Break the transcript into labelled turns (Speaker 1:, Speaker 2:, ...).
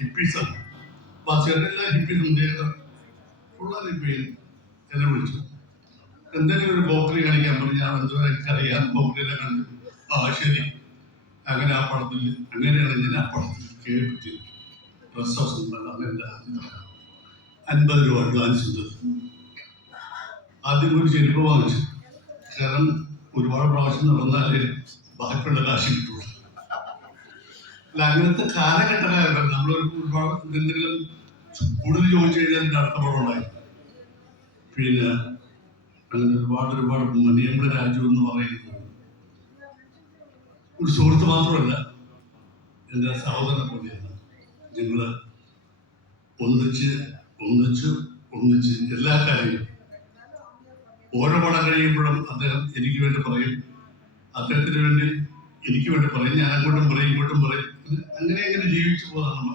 Speaker 1: ഹിപ്പീസാണ് ബാസിയുടെ ഹിപ്പിസം ഹിപ്പീസും ദേഹം ഉള്ള ഹിപ്പിയിൽ എന്നെ വിളിച്ചു. എന്തെങ്കിലും ഒരു പോക്കറി കാണിക്കാൻ പറഞ്ഞു. ഞാൻ എന്തോ എനിക്കറിയാം. പോക്കറിയിലെ കണ്ടു. ആ ശരി. അങ്ങനെ ആ പടത്തിൽ അങ്ങനെയാണ് ഞാൻ ആ പടത്തിൽ കേൾപ്പിച്ച് ഡ്രസ് അൻപത് രൂപ അഡ്വാൻസ് ആദ്യം ഒരു ചെരുപ്പ് വാങ്ങിച്ചു. കാരണം ഒരുപാട് പ്രാവശ്യം നടന്നാലേ ബാക്കിയുള്ള കാശ് കിട്ടുള്ളൂ. അല്ല അങ്ങനത്തെ കാലഘട്ടമായിരുന്നു നമ്മളൊരു എന്തെങ്കിലും കൂടുതൽ കഴിഞ്ഞാൽ അതിന്റെ അടുത്ത പിന്നെ അങ്ങനെ ഒരുപാട് ഒരുപാട് മണിയമ്പള രാജ്യം എന്ന് പറയുന്നത് ഒരു സുഹൃത്ത് മാത്രമല്ല എന്റെ സഹോദരനെ പോലെയാണ്. ഞങ്ങൾ ഒന്നിച്ച് ഒന്നിച്ച് ഒന്നിച്ച് എല്ലാ കാര്യങ്ങളും ഓരോ പടം കഴിയുമ്പോഴും അദ്ദേഹം എനിക്ക് വേണ്ടി പറയും. അദ്ദേഹത്തിന് വേണ്ടി എനിക്ക് വേണ്ടി പറയും ഞാൻ അങ്ങോട്ടും പറയും ഇങ്ങോട്ടും പറയും. അങ്ങനെ അങ്ങനെ ജീവിച്ചു നമ്മൾ